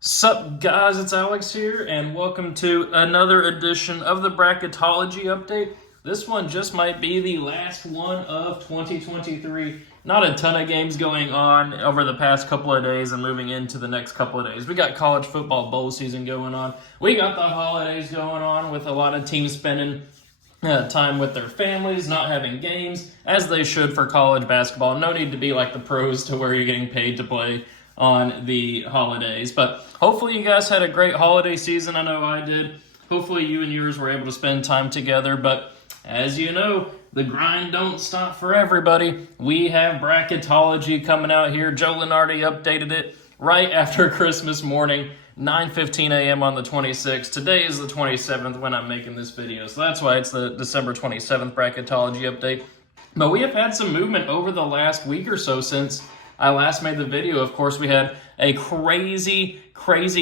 Sup guys, it's Alex here, and welcome to another edition of the Bracketology update. This one just might be the last one of 2023. Not a ton of games going on over the past couple of days and moving into the next couple of days. We got college football bowl season going on. We got the holidays going on with a lot of teams spending time with their families, not having games, as they should for college basketball. No need to be like the pros to where you're getting paid to play on the holidays. But hopefully you guys had a great holiday season. I know I did. Hopefully you and yours were able to spend time together. But as you know, the grind don't stop for everybody. We have Bracketology coming out here. Joe Lunardi updated it right after Christmas morning, 9:15 a.m. on the 26th. Today is the 27th when I'm making this video. So that's why it's the December 27th Bracketology update. But we have had some movement over the last week or so since I last made the video. Of course, we had a crazy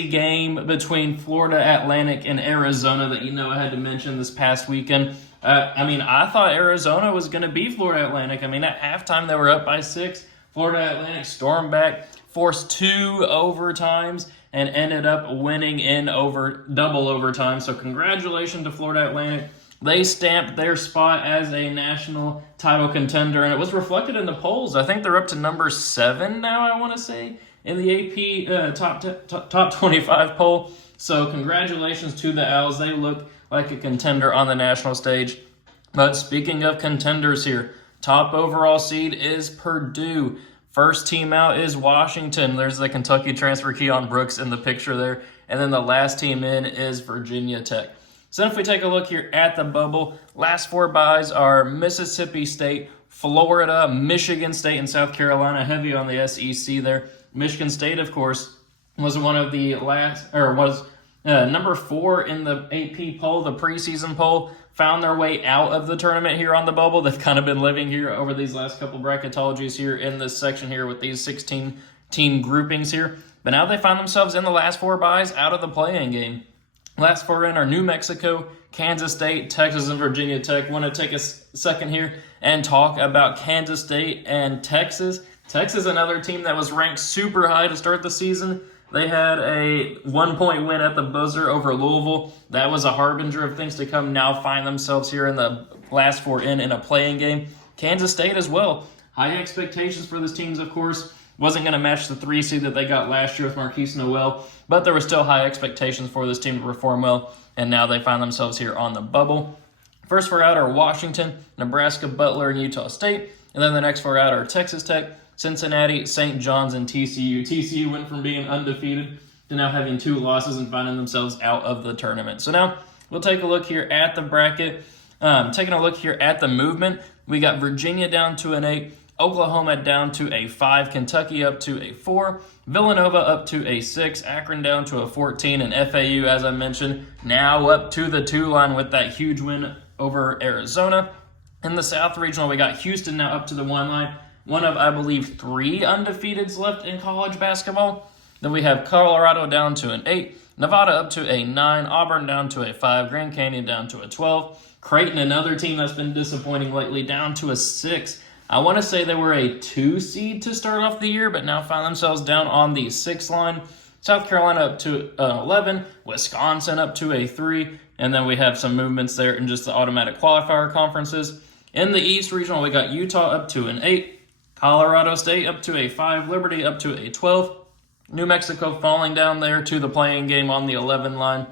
game between Florida Atlantic and Arizona that I had to mention this past weekend. I thought Arizona was going to beat Florida Atlantic. At halftime, they were up by 6. Florida Atlantic stormed back, forced 2 overtimes, and ended up winning in double overtime. So congratulations to Florida Atlantic. They stamped their spot as a national title contender, and it was reflected in the polls. I think they're up to number 7 now, I want to say, in the AP top 25 poll. So congratulations to the Owls. They look like a contender on the national stage. But speaking of contenders here, top overall seed is Purdue. First team out is Washington. There's the Kentucky transfer Keon Brooks in the picture there. And then the last team in is Virginia Tech. So if we take a look here at the bubble, last 4 byes are Mississippi State, Florida, Michigan State, and South Carolina, heavy on the SEC there. Michigan State, of course, was one of the number 4 in the AP poll, the preseason poll, found their way out of the tournament here on the bubble. They've kind of been living here over these last couple bracketologies here in this section here with these 16 team groupings here. But now they find themselves in the last 4 byes out of the play-in game. Last 4 in are New Mexico, Kansas State, Texas, and Virginia Tech. Want to take a second here and talk about Kansas State and Texas. Texas, another team that was ranked super high to start the season. They had a 1-point win at the buzzer over Louisville. That was a harbinger of things to come. Now find themselves here in the last 4 in a play-in game. Kansas State as well. High expectations for this team, of course. Wasn't going to match the 3 seed that they got last year with Marquise Noel, but there were still high expectations for this team to perform well, and now they find themselves here on the bubble. First 4 out are Washington, Nebraska, Butler, and Utah State, and then the next 4 out are Texas Tech, Cincinnati, St. John's, and TCU. TCU went from being undefeated to now having 2 losses and finding themselves out of the tournament. So now we'll take a look here at the bracket. Taking a look here at the movement, we got Virginia down to an 8, Oklahoma down to a 5, Kentucky up to a 4, Villanova up to a 6, Akron down to a 14, and FAU, as I mentioned, now up to the 2 line with that huge win over Arizona. In the South Regional, we got Houston now up to the 1 line, one of, I believe, 3 undefeateds left in college basketball. Then we have Colorado down to an 8, Nevada up to a 9, Auburn down to a 5, Grand Canyon down to a 12, Creighton, another team that's been disappointing lately, down to a 6. I want to say they were a 2 seed to start off the year, but now find themselves down on the 6 line. South Carolina up to 11, Wisconsin up to a 3, and then we have some movements there in just the automatic qualifier conferences. In the East Regional, we got Utah up to an 8, Colorado State up to a 5, Liberty up to a 12, New Mexico falling down there to the playing game on the 11 line,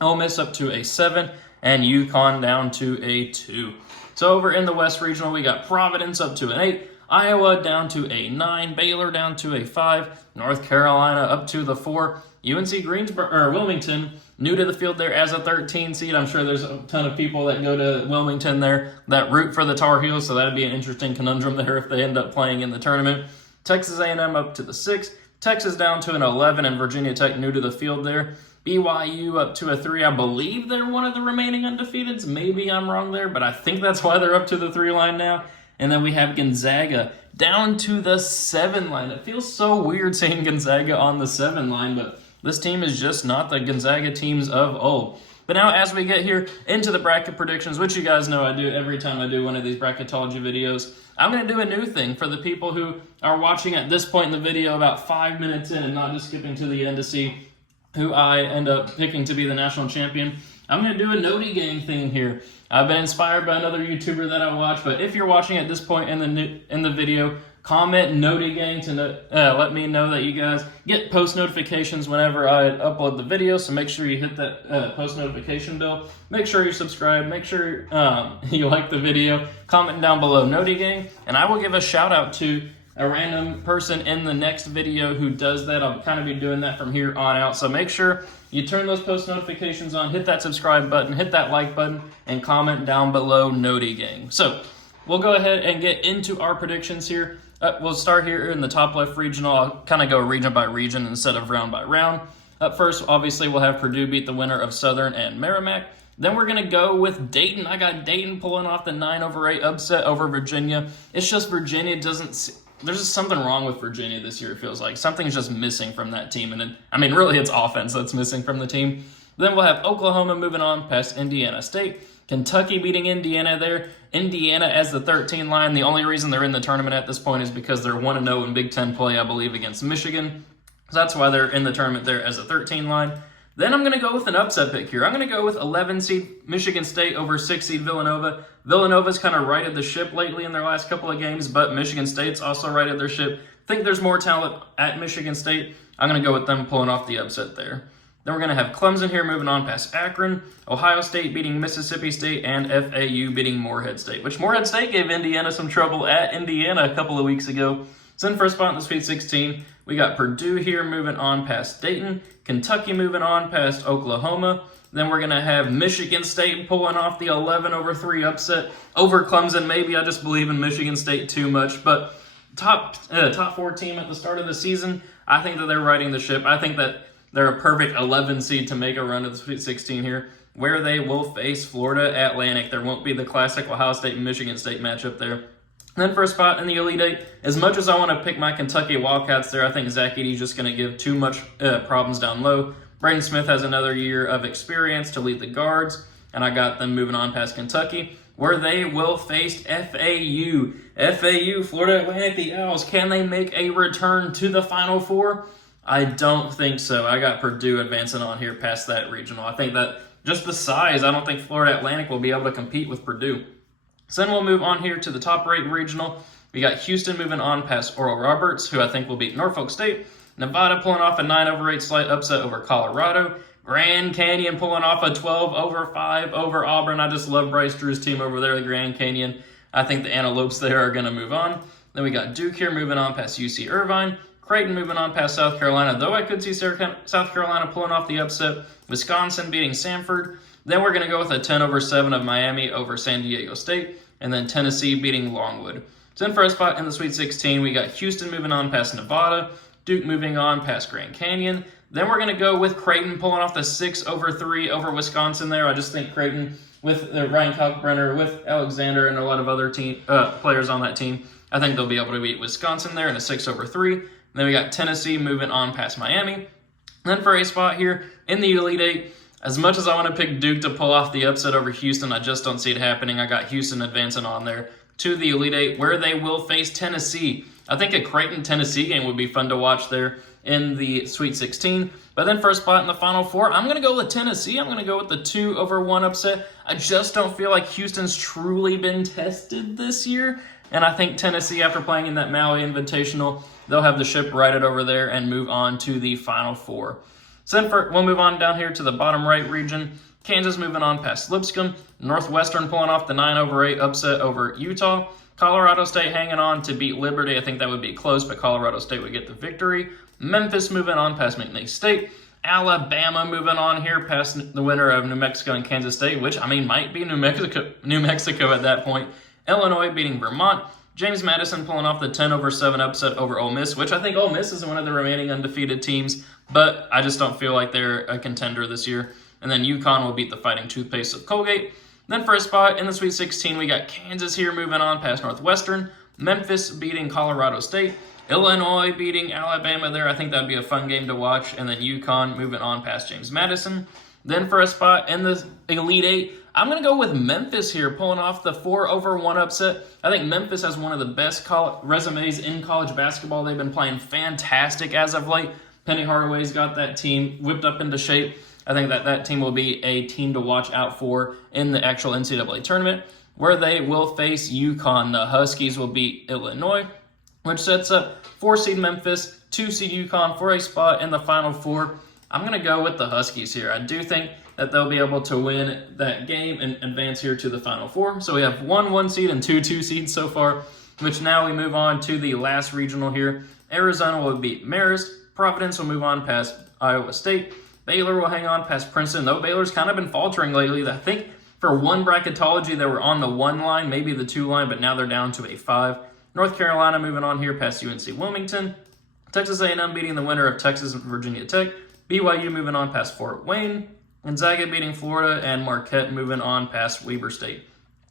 Ole Miss up to a 7, and UConn down to a 2. So over in the West Regional, we got Providence up to an 8, Iowa down to a 9, Baylor down to a 5, North Carolina up to the 4, Wilmington new to the field there as a 13 seed. I'm sure there's a ton of people that go to Wilmington there that root for the Tar Heels, so that'd be an interesting conundrum there if they end up playing in the tournament. Texas A&M up to the 6, Texas down to an 11, and Virginia Tech new to the field there. BYU up to a 3. I believe they're one of the remaining undefeateds. Maybe I'm wrong there, but I think that's why they're up to the 3 line now. And then we have Gonzaga down to the 7 line. It feels so weird saying Gonzaga on the 7 line, but this team is just not the Gonzaga teams of old. But now as we get here into the bracket predictions, which you guys know I do every time I do one of these bracketology videos, I'm going to do a new thing for the people who are watching at this point in the video about 5 minutes in and not just skipping to the end to see who I end up picking to be the national champion, I'm going to do a Noti Gang thing here. I've been inspired by another YouTuber that I watch, but if you're watching at this point in the video, comment Noti Gang to let me know that you guys get post notifications whenever I upload the video, so make sure you hit that post notification bell. Make sure you subscribe. Make sure you like the video. Comment down below Noti Gang, and I will give a shout out to a random person in the next video who does that. I'll kind of be doing that from here on out. So make sure you turn those post notifications on, hit that subscribe button, hit that like button, and comment down below Noti Gang. So we'll go ahead and get into our predictions here. We'll start here in the top left regional. I'll kind of go region by region instead of round by round. Up first, obviously, we'll have Purdue beat the winner of Southern and Merrimack. Then we're going to go with Dayton. I got Dayton pulling off the 9-8 upset over Virginia. It's just Virginia doesn't... There's just something wrong with Virginia this year, it feels like. Something's just missing from that team. And really, it's offense that's missing from the team. Then we'll have Oklahoma moving on past Indiana State. Kentucky beating Indiana there. Indiana as the 13 line. The only reason they're in the tournament at this point is because they're 1-0 in Big Ten play, I believe, against Michigan. So that's why they're in the tournament there as a 13 line. Then I'm going to go with an upset pick here. I'm going to go with 11 seed Michigan State over 6 seed Villanova. Villanova's kind of righted the ship lately in their last couple of games, but Michigan State's also righted their ship. I think there's more talent at Michigan State. I'm going to go with them pulling off the upset there. Then we're going to have Clemson here moving on past Akron, Ohio State beating Mississippi State, and FAU beating Morehead State, which Morehead State gave Indiana some trouble at Indiana a couple of weeks ago. So in first spot in the Sweet 16, we got Purdue here moving on past Dayton, Kentucky moving on past Oklahoma. Then we're going to have Michigan State pulling off the 11-3 upset over Clemson. Maybe I just believe in Michigan State too much, but top 4 team at the start of the season, I think that they're riding the ship. I think that they're a perfect 11 seed to make a run to the Sweet 16 here, where they will face Florida Atlantic. There won't be the classic Ohio State and Michigan State matchup there. Then for a spot in the Elite Eight, as much as I want to pick my Kentucky Wildcats there, I think Zach Edey's just going to give too much problems down low. Braden Smith has another year of experience to lead the guards, and I got them moving on past Kentucky, where they will face FAU. FAU, Florida Atlantic, the Owls. Can they make a return to the Final Four? I don't think so. I got Purdue advancing on here past that regional. I think that just the size, I don't think Florida Atlantic will be able to compete with Purdue. So then we'll move on here to the top 8 regional. We got Houston moving on past Oral Roberts, who I think will beat Norfolk State. Nevada pulling off a 9-8 slight upset over Colorado. Grand Canyon pulling off a 12-5 over Auburn. I just love Bryce Drew's team over there, the Grand Canyon. I think the Antelopes there are going to move on. Then we got Duke here moving on past UC Irvine. Creighton moving on past South Carolina, though I could see South Carolina pulling off the upset. Wisconsin beating Samford. Then we're going to go with a 10-7 of Miami over San Diego State, and then Tennessee beating Longwood. So in first spot in the Sweet 16, we got Houston moving on past Nevada, Duke moving on past Grand Canyon. Then we're going to go with Creighton pulling off the 6-3 over Wisconsin there. I just think Creighton, with Ryan Kalkbrenner, with Alexander, and a lot of other players on that team, I think they'll be able to beat Wisconsin there in a 6-3. Then we got Tennessee moving on past Miami. Then for a spot here in the Elite Eight, as much as I want to pick Duke to pull off the upset over Houston, I just don't see it happening. I got Houston advancing on there to the Elite Eight, where they will face Tennessee. I think a Creighton-Tennessee game would be fun to watch there in the Sweet 16. But then for a spot in the Final Four, I'm going to go with Tennessee. I'm going to go with the 2-1 upset. I just don't feel like Houston's truly been tested this year. And I think Tennessee, after playing in that Maui Invitational, they'll have the ship righted over there and move on to the Final Four. So then we'll move on down here to the bottom right region. Kansas moving on past Lipscomb. Northwestern pulling off the 9-8 upset over Utah. Colorado State hanging on to beat Liberty. I think that would be close, but Colorado State would get the victory. Memphis moving on past McNeese State. Alabama moving on here past the winner of New Mexico and Kansas State, which, might be New Mexico at that point. Illinois beating Vermont. James Madison pulling off the 10-7 upset over Ole Miss, which I think Ole Miss is one of the remaining undefeated teams, but I just don't feel like they're a contender this year. And then UConn will beat the Fighting Toothpaste of Colgate. Then for a spot in the Sweet 16, we got Kansas here moving on past Northwestern. Memphis beating Colorado State. Illinois beating Alabama there. I think that'd be a fun game to watch. And then UConn moving on past James Madison. Then for a spot in the Elite Eight, I'm going to go with Memphis here, pulling off the 4-1 upset. I think Memphis has one of the best resumes in college basketball. They've been playing fantastic as of late. Penny Hardaway's got that team whipped up into shape. I think that team will be a team to watch out for in the actual NCAA tournament, where they will face UConn. The Huskies will beat Illinois, which sets up 4-seed Memphis, 2-seed UConn for a spot in the Final Four. I'm going to go with the Huskies here. I do think that they'll be able to win that game and advance here to the Final Four. So we have 1 seed and 2 2-seeds so far, which now we move on to the last regional here. Arizona will beat Marist. Providence will move on past Iowa State. Baylor will hang on past Princeton, though Baylor's kind of been faltering lately. I think for one bracketology, they were on the 1 line, maybe the 2 line, but now they're down to a 5. North Carolina moving on here past UNC Wilmington. Texas A&M beating the winner of Texas and Virginia Tech. BYU moving on past Fort Wayne. Gonzaga beating Florida, and Marquette moving on past Weber State.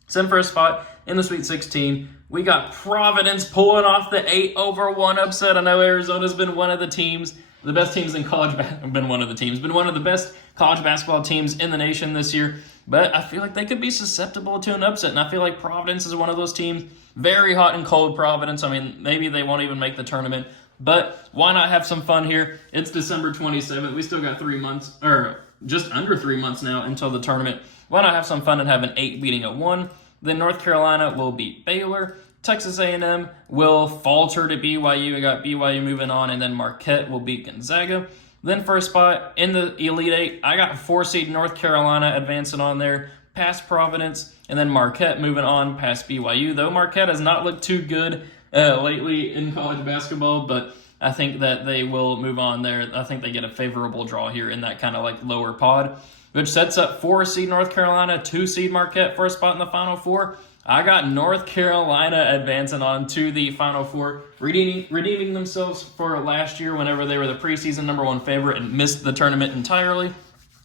Same for a spot in the Sweet 16. We got Providence pulling off the 8-1 upset. I know Arizona's been one of the teams, the best teams in college, been one of the best college basketball teams in the nation this year. But I feel like they could be susceptible to an upset, and I feel like Providence is one of those teams. Very hot and cold Providence. I mean, maybe they won't even make the tournament, but why not have some fun here? It's December 27th. We still got 3 months, or just under 3 months now until the tournament. Why not have some fun and have an 8 beating a 1? Then North Carolina will beat Baylor. Texas A&M will falter to BYU. I got BYU moving on, and then Marquette will beat Gonzaga. Then for a spot in the Elite Eight, I got 4-seed North Carolina advancing on there, past Providence, and then Marquette moving on past BYU. Though Marquette has not looked too good lately in college basketball, but I think that they will move on there. I think they get a favorable draw here in that kind of like lower pod, which sets up 4-seed North Carolina, 2-seed Marquette for a spot in the Final Four. I got North Carolina advancing on to the Final Four, redeeming themselves for last year whenever they were the preseason #1 favorite and missed the tournament entirely,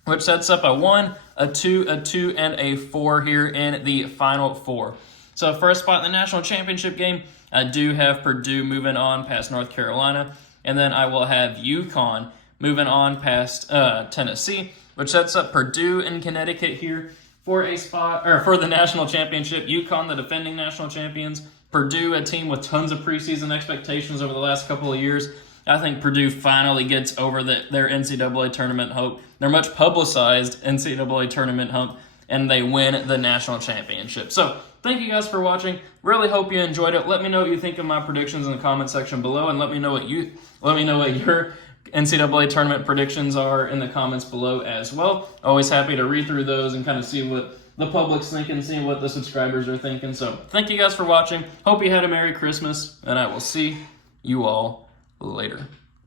which sets up a 1, a 2, a 2, and a 4 here in the Final Four. So first spot in the national championship game, I do have Purdue moving on past North Carolina, and then I will have UConn moving on past Tennessee, which sets up Purdue and Connecticut here for a spot, or for the national championship. UConn, the defending national champions. Purdue, a team with tons of preseason expectations over the last couple of years. I think Purdue finally gets over their NCAA tournament hope, their much publicized NCAA tournament hump, and they win the national championship. So thank you guys for watching. Really hope you enjoyed it. Let me know what you think of my predictions in the comment section below, and let me know what your NCAA tournament predictions are in the comments below as well. Always happy to read through those and kind of see what the public's thinking, see what the subscribers are thinking. So thank you guys for watching. Hope you had a Merry Christmas, and I will see you all later.